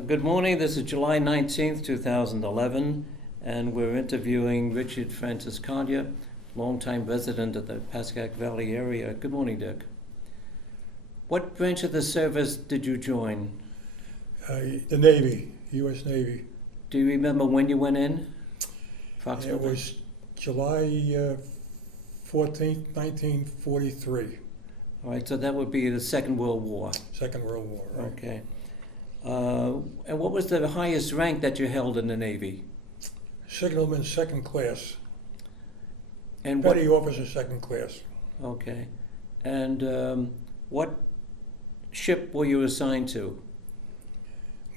Good morning. This is July 19th, 2011, and we're interviewing Richard Francis Collier, longtime resident of the Pascack Valley area. Good morning, Dick. What branch of the service did you join? The Navy, U.S. Navy. Do you remember when you went in? Approximately? It was July 14th, 1943. All right, so that would be the Second World War. Second World War, right. Okay. And what was the highest rank that you held in the Navy? Signalman second class. And Petty officer second class. Okay. And what ship were you assigned to?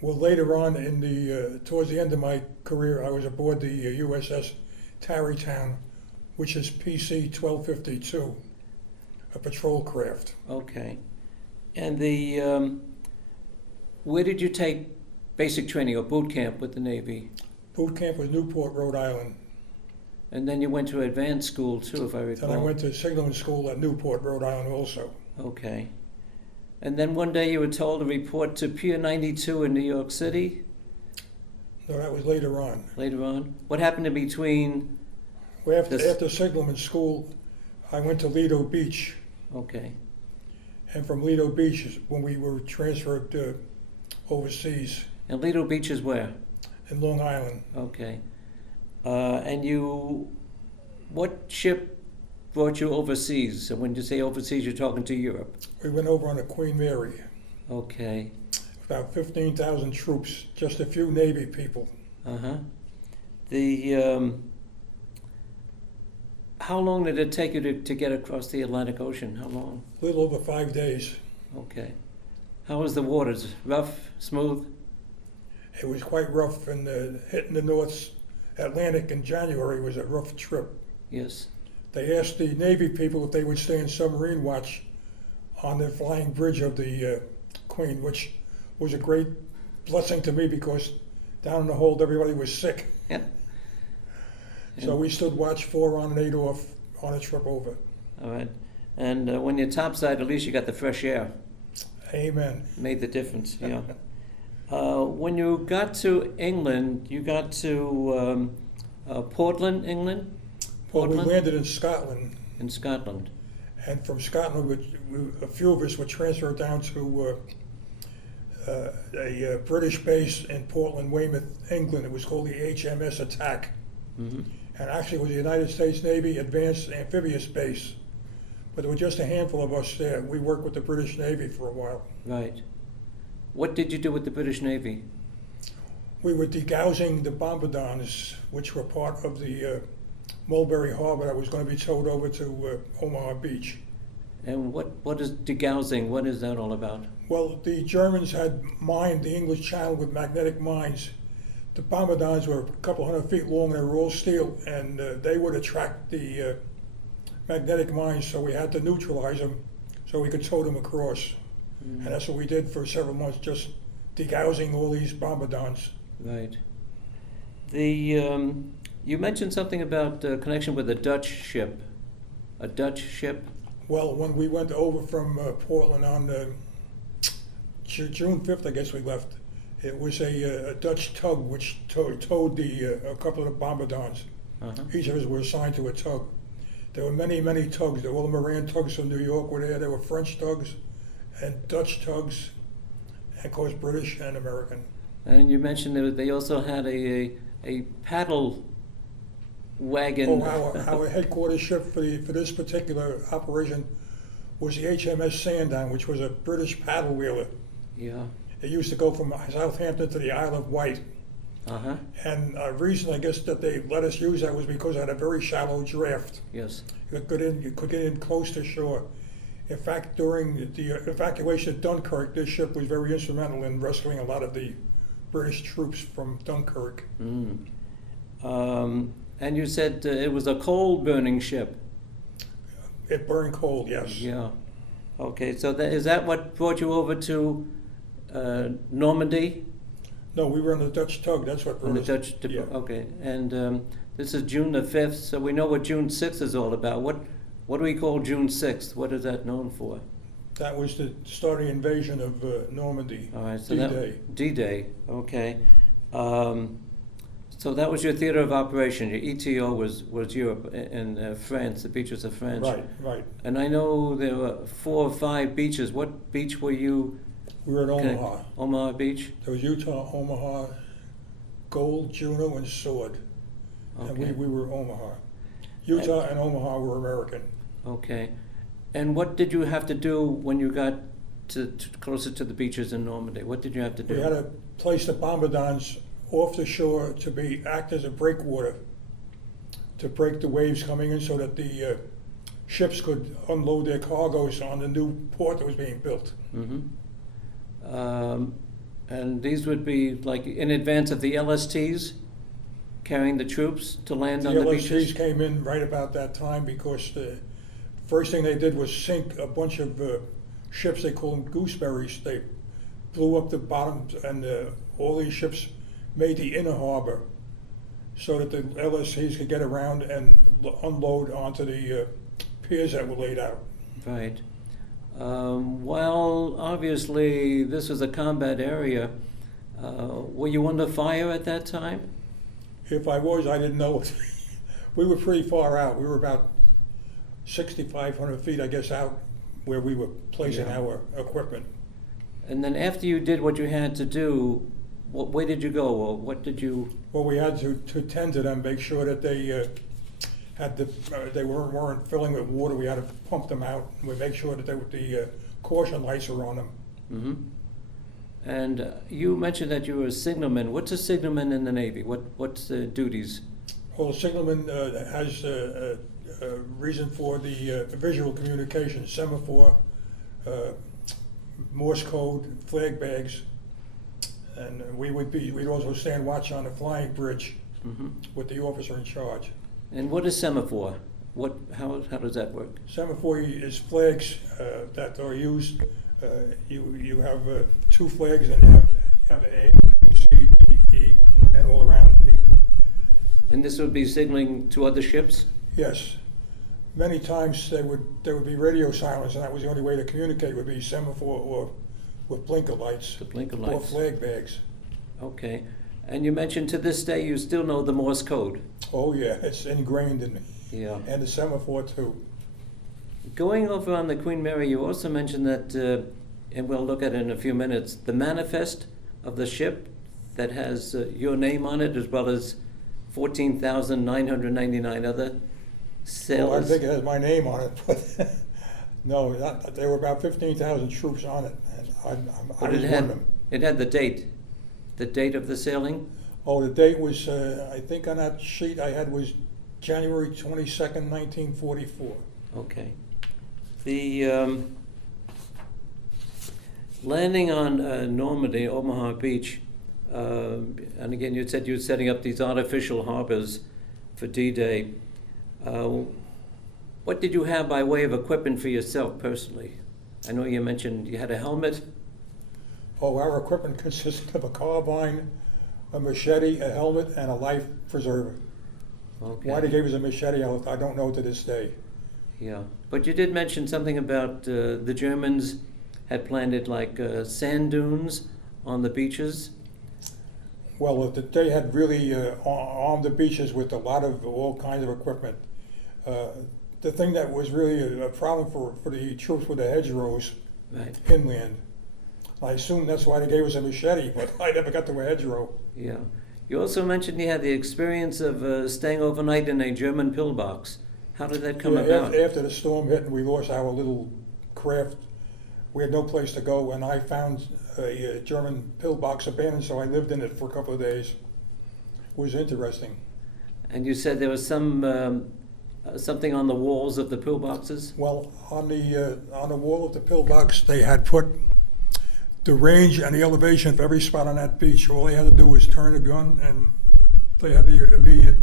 Well, later on towards the end of my career, I was aboard the USS Tarrytown, which is PC 1252, a patrol craft. Okay. And where did you take basic training or boot camp with the Navy? Boot camp was Newport, Rhode Island. And then you went to advanced school too, if I recall. Then I went to signalman school at Newport, Rhode Island also. Okay. And then one day you were told to report to Pier 92 in New York City? No, that was later on. Later on? What happened in between? Well, after signalman school, I went to Lido Beach. Okay. And from Lido Beach is when we were transferred overseas. And Lido Beach is where? In Long Island. Okay. What ship brought you overseas? And when you say overseas, you're talking to Europe? We went over on the Queen Mary. Okay. About 15,000 troops, just a few Navy people. Uh-huh. How long did it take you to get across the Atlantic Ocean? How long? A little over 5 days. Okay. How was the waters? Rough, smooth? It was quite rough, and hitting the North Atlantic in January was a rough trip. Yes. They asked the Navy people if they would stay in submarine watch on the flying bridge of the Queen, which was a great blessing to me because down in the hold everybody was sick. Yeah. So we stood watch 4 on and 8 off on a trip over. All right. And when you're topside, at least you got the fresh air. Amen. Made the difference, yeah. When you got to England, you got to Portland, England? Portland? Well, we landed in Scotland. In Scotland. And from Scotland, a few of us were transferred down to a British base in Portland, Weymouth, England. It was called the HMS Attack. Mm-hmm. And actually it was the United States Navy Advanced Amphibious Base. But there were just a handful of us there. We worked with the British Navy for a while. Right. What did you do with the British Navy? We were degaussing the bombardons, which were part of the Mulberry Harbor that was going to be towed over to Omaha Beach. And what is degaussing? What is that all about? Well, the Germans had mined the English Channel with magnetic mines. The bombardons were a couple hundred feet long, and they were all steel, and they would attract the magnetic mines, so we had to neutralize them so we could tow them across. And that's what we did for several months, just degaussing all these bombardons. Right. You mentioned something about connection with a Dutch ship. A Dutch ship? Well, when we went over from Portland on June 5th, I guess we left, it was a Dutch tug which towed a couple of the bombardons. Uh-huh. Each of us were assigned to a tug. There were many, many tugs. All the Moran tugs from New York were there. There were French tugs and Dutch tugs, and of course British and American. And you mentioned that they also had a paddle wagon. Oh, our headquarters ship for this particular operation was the HMS Sandown, which was a British paddle wheeler. Yeah. It used to go from Southampton to the Isle of Wight. Uh-huh. And the reason, I guess, that they let us use that was because it had a very shallow draft. Yes. You could get in close to shore. In fact, during the evacuation of Dunkirk, this ship was very instrumental in rescuing a lot of the British troops from Dunkirk. Mm. And you said it was a coal-burning ship. It burned coal, yes. Yeah. Okay, so is that what brought you over to Normandy? No, we were on the Dutch tug. That's what brought On the us. Dutch. Yeah. Okay, and this is June the 5th, so we know what June 6th is all about. What do we call June 6th? What is that known for? That was to start the invasion of Normandy. All right, so D-Day. D-Day, okay. So that was your theater of operation. Your ETO was Europe and France, the beaches of France. Right, right. And I know there were 4 or 5 beaches. What beach were you? We were at Okay. Omaha. Omaha Beach? There was Utah, Omaha, Gold, Juneau, and Sword. And Okay. we were Omaha. Utah and Omaha were American. Okay. And what did you have to do when you got to closer to the beaches in Normandy? What did you have to do? We had to place the bombardons off the shore to act as a breakwater, to break the waves coming in so that the ships could unload their cargoes on the new port that was being built. Mm-hmm. And these would be like in advance of the LSTs carrying the troops to land The on the LSTs beaches? came in right about that time because the first thing they did was sink a bunch of ships. They call them gooseberries. They blew up the bottoms, and all these ships made the inner harbor so that the LSTs could get around and unload onto the piers that were laid out. Right. Well, obviously, this was a combat area. Were you under fire at that time? If I was, I didn't know it. We were pretty far out. We were about 6,500 feet, I guess, out where we were placing Yeah. our equipment. And then after you did what you had to do, where did you go, or what did you? Well, we had to tend to them, make sure that they they weren't filling with water. We had to pump them out. We make sure that the caution lights were on them. Mm-hmm. And you mentioned that you were a signalman. What's a signalman in the Navy? What's the duties? Well, the signalman has a reason for the visual communication, semaphore, Morse code, flag bags, and we'd also stand watch on the flying bridge Mm-hmm. with the officer in charge. And what is semaphore? How does that work? Semaphore is flags that are used. You have 2 flags, and you have A, B, C, D, E, and all around. And this would be signaling to other ships? Yes. Many times there would be radio silence, and that was the only way to communicate would be semaphore or with blinker lights. The blinker Or lights. flag bags. Okay. And you mentioned to this day you still know the Morse code. Oh yeah, it's ingrained in me. Yeah. And the semaphore too. Going over on the Queen Mary, you also mentioned that, and we'll look at it in a few minutes, the manifest of the ship that has your name on it, as well as 14,999 other sailors. Well, I think it has my name on it, but no, there were about 15,000 troops on it, and I But was one of them. it had the date of the sailing. Oh, the date was, I think on that sheet I had was January 22nd, 1944. Okay. The landing on Normandy, Omaha Beach, and again, you said you were setting up these artificial harbors for D-Day. What did you have by way of equipment for yourself personally? I know you mentioned you had a helmet. Oh, our equipment consisted of a carbine, a machete, a helmet, and a life preserver. Okay. Why they gave us a machete, I don't know to this day. Yeah, but you did mention something about the Germans had planted like sand dunes on the beaches. Well, they had really armed the beaches with a lot of all kinds of equipment. The thing that was really a problem for the troops were the hedgerows Right. inland. I assume that's why they gave us a machete, but I never got to a hedgerow. Yeah. You also mentioned you had the experience of staying overnight in a German pillbox. How did that come Yeah, about? After the storm hit and we lost our little craft, we had no place to go, and I found a German pillbox abandoned, so I lived in it for a couple of days. It was interesting. And you said there was something on the walls of the pillboxes? Well, on the wall of the pillbox, they had put the range and the elevation of every spot on that beach. All they had to do was turn a gun, and they had the immediate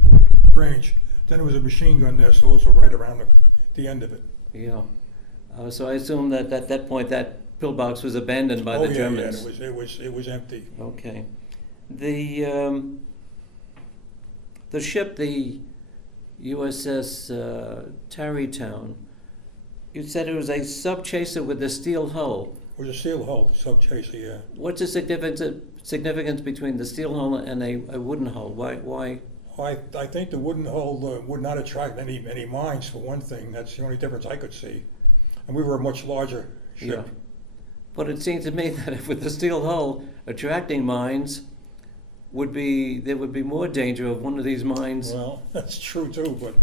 range. Then there was a machine gun nest also right around the end of it. Yeah. So I assume that at that point that pillbox was abandoned by the Germans. Yeah, it was empty. Okay. The ship, the USS Tarrytown, You said it was a sub-chaser with a steel hull. It was a steel hull sub-chaser, yeah. What's the significance between the steel hull and a wooden hull? Why? Well, I think the wooden hull would not attract any mines, for one thing. That's the only difference I could see. And we were a much larger ship. Yeah. But it seems to me that with the steel hull attracting mines, there would be more danger of one of these mines. Well, that's true too, but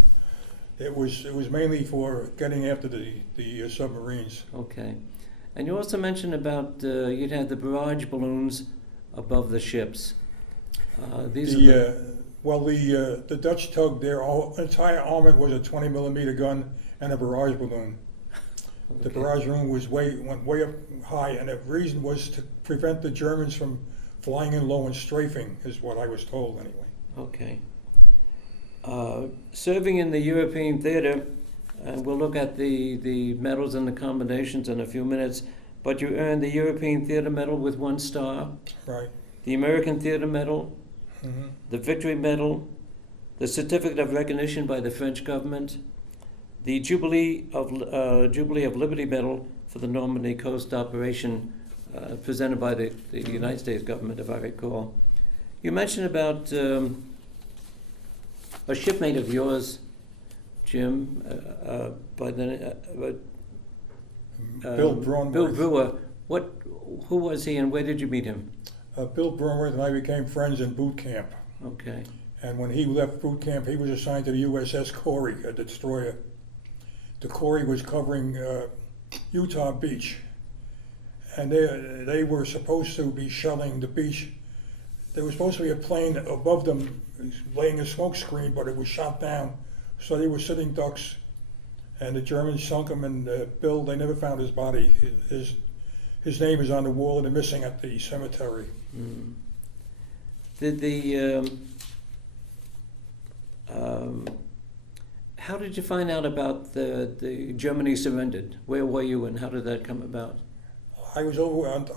it was mainly for getting after the submarines. Okay. And you also mentioned about you'd had the barrage balloons above the ships. The Dutch tug, their entire armament was a 20 millimeter gun and a barrage balloon. Okay. The barrage balloon went way up high, and the reason was to prevent the Germans from flying in low and strafing, is what I was told anyway. Okay. Serving in the European theater, and we'll look at the medals and the combinations in a few minutes, but you earned the European Theater Medal with 1 star, Right. the American Theater Medal, Mm-hmm. the Victory Medal, the Certificate of Recognition by the French government, the Jubilee of Liberty Medal for the Normandy Coast operation presented by the United States government, if I recall. You mentioned about a shipmate of yours, Jim, by the Bill Braunworth. Bill Brewer. Who was he, and where did you meet him? Bill Braunworth and I became friends in boot camp. Okay. And when he left boot camp, he was assigned to the USS Collier, a destroyer. The Collier was covering Utah Beach, and they were supposed to be shelling the beach. There was supposed to be a plane above them laying a smoke screen, but it was shot down. So they were sitting ducks, and the Germans sunk him. And Bill, they never found his body. His name is on the wall of the missing at the cemetery. Mm. How did you find out about the Germany surrendered? Where were you, and how did that come about? I was over at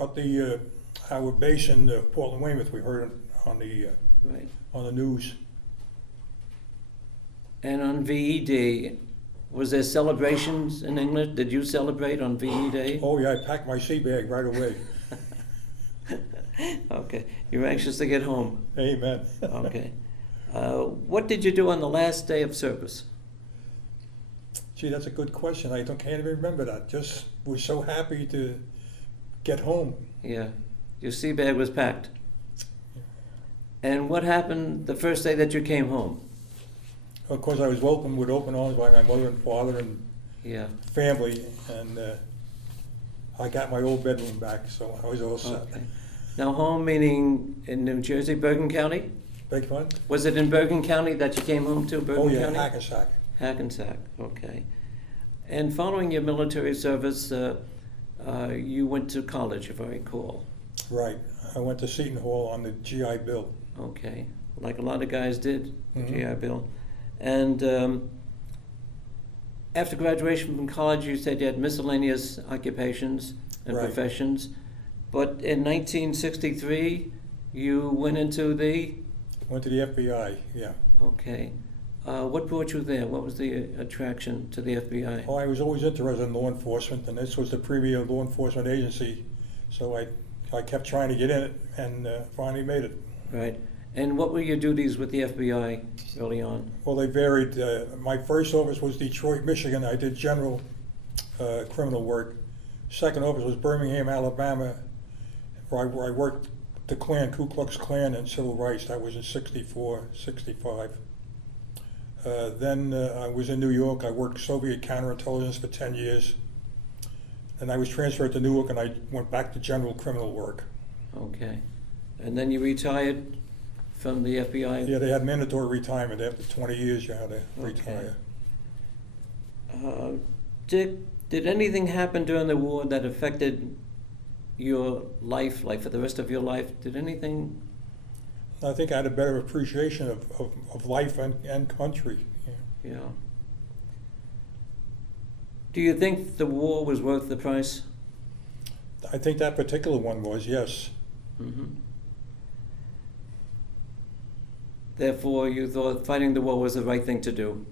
our base in Portland, Weymouth. We heard it on the Right. on the news. And on VE Day, was there celebrations in England? Did you celebrate on VE Day? Oh yeah, I packed my sea bag right away. Okay, you're anxious to get home. Amen. Okay. What did you do on the last day of service? Gee, that's a good question. Can't even remember that. Just was so happy to get home. Yeah, your sea bag was packed. And what happened the first day that you came home? Of course, I was welcomed with open arms by my mother and father and Yeah. family, and I got my old bedroom back, so I was all set. Okay. Now home meaning in New Jersey, Bergen County? Beg fun? Was it in Bergen County that you came home to, Bergen Oh yeah, County? Hackensack. Hackensack, okay. And following your military service, you went to college, if I recall. Right. I went to Seton Hall on the GI Bill. Okay, like a lot of guys did, the Mhm. GI Bill. And after graduation from college, you said you had miscellaneous occupations and Right. professions. But in 1963, you went into the, Went to the FBI, yeah. okay. What brought you there? What was the attraction to the FBI? Oh, I was always interested in law enforcement, and this was the premier law enforcement agency, so I kept trying to get in it, and finally made it. Right. And what were your duties with the FBI early on? Well, they varied. My first office was Detroit, Michigan. I did general criminal work. Second office was Birmingham, Alabama, where I worked the Klan, Ku Klux Klan, and civil rights. That was in 64, 65. Then I was in New York. I worked Soviet counterintelligence for 10 years. And I was transferred to Newark, and I went back to general criminal work. Okay. And then you retired from the FBI? Yeah, they had mandatory retirement. After 20 years, you had to retire. Dick, did anything happen during the war that affected your life, like for the rest of your life? Did anything? I think I had a better appreciation of life and country. Yeah. Yeah. Do you think the war was worth the price? I think that particular one was, yes. Mm-hmm. Therefore, you thought fighting the war was the right thing to do?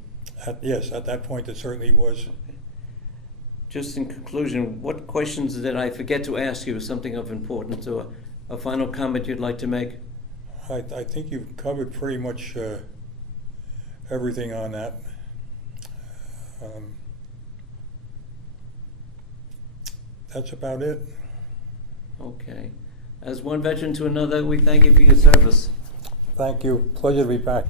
Yes, at that point it certainly was. just in conclusion, what questions did I forget to ask you? Something of importance, or a final comment you'd like to make? I think you've covered pretty much everything on that. That's about it. Okay. As one veteran to another, we thank you for your service. Thank you. Pleasure to be back.